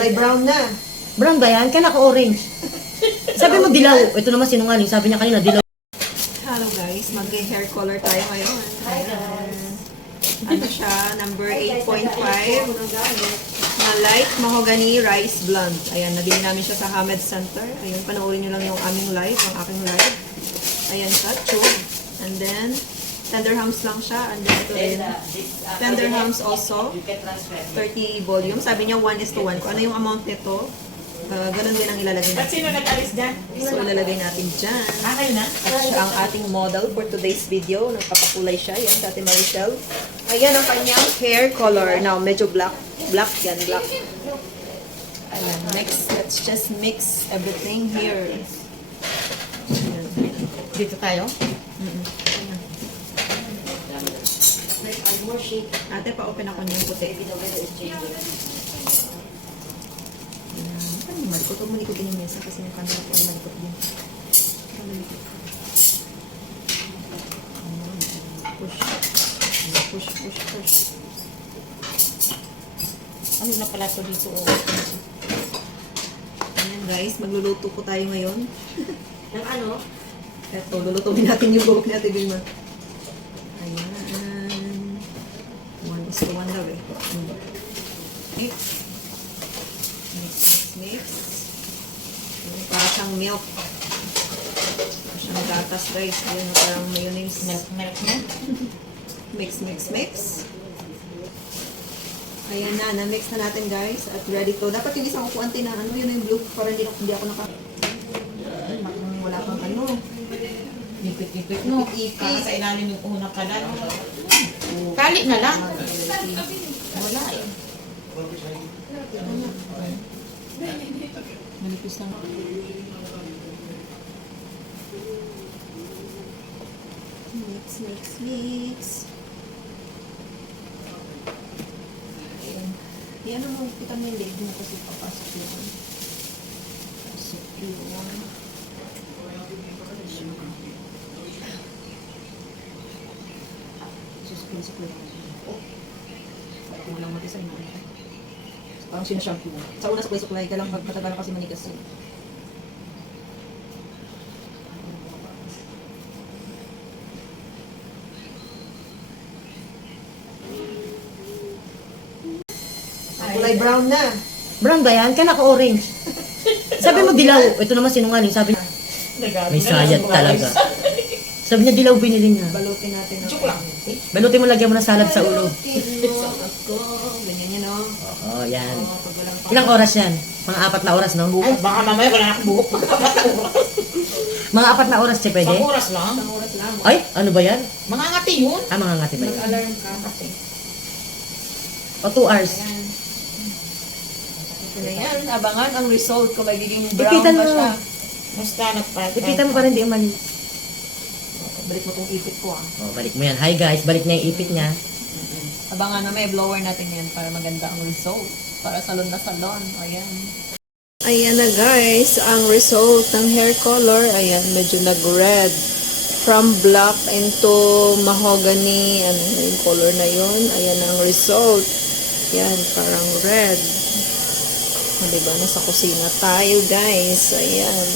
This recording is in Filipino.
Kulay brown na. Brown ba yan? Kaya naka-orange. Sabi mo dilaw. Ito naman sinungaling. Sabi niya kanina dilaw. Hello guys, mag-hair color tayo ngayon. Ayan. Ano siya? Number 8.5 na light mahogany rice blonde. Ayan, nabili namin siya sa Hamed Center. Ayun, panoorin nyo lang yung aming live, ang aking live. Ayan siya, tube. And then, tender hums lang siya. And then, ito rin. Tender hums also. 30 volume. Sabi niya 1:1. Kung ano yung amount nito, ganun din ang ilalagay At natin. sino nag-alis dyan? So, ilalagay natin dyan. Kayo na? At siya ang ating model for today's video. Nagpapakulay siya. Yan, sa ating Marichelle. Ayan ang kanyang hair color. Now, medyo black. Black yan, black. Ayan, next, let's just mix everything here. Ayan. Dito tayo. Ate, pa-open ako niyo yung puti. Ano yung malikot? Huwag malikot din yung mesa kasi yung camera ko yung malikot din. Push. Push, push, push. Ano na pala ito dito? Ayan guys, magluluto po tayo ngayon. Ng ano? Eto, lulutuin natin yung buhok natin, Vilma. Ayan. 1:1 daw eh. Mix. Mix, mix, mix. Ayan, para siyang milk. Para siyang gatas guys. Ayan, parang mayonnaise. Milk na? Mix, mix, mix. Ayan na, na-mix na natin guys. At ready to. Dapat yung isang upuan na ano, yun yung blue. Para hindi ako naka... Wala kang ano. Ipit-ipit no? Ipit-ipit. Para sa ilalim yung una pala. Kali na lang. Wala eh. Manipis lang. Mix, mix, mix. Ayan mo, kita mo yung leg mo kasi papasok yun. Pasok yun. Suspense ko yun. Oh. Kung walang matisay mo. Parang sinashampoo. Sa una suklay-suklay ka lang pagkatagal kasi manigas yun. Kulay brown na. Brown ba yan? Kaya naka-orange. Sabi mo dilaw. Ito naman sinungaling. Sabi niya. May sayad talaga. Sabi niya dilaw binili niya. Balutin natin. Joke lang. Balutin mo, lagyan mo ng salad sa ulo. Balutin mo ako. Ganyan yan, no? Oo, yan. Pag walang Ilang oras yan? Mga 4 na oras, no? Ay, baka mamaya wala na akong buhok. Mga 4 na oras, siya pwede? Isang oras lang. isang oras lang. Ay, ano ba yan? Mga ngati yun. Ah, mga ngati ba yan? Mag-alarm ka. O 2 hours. Ayan. Ito na yan. Abangan ang result kung magiging brown Ipitan ba mo. siya. Basta nagpatay. Ipitan mo pa rin, di mali. Balik mo tong ipit ko, ah. O, balik mo yan. Hi guys, balik niya yung ipit niya. Abangan na may blower natin yan para maganda ang result. Para salon na salon. Ayan. Ayan na guys, ang result ng hair color. Ayan, medyo nag-red. From black into mahogany. Ano yung color na yun? Ayan ang result. Ayan, parang red. O, diba? Nasa kusina tayo guys. Ayan.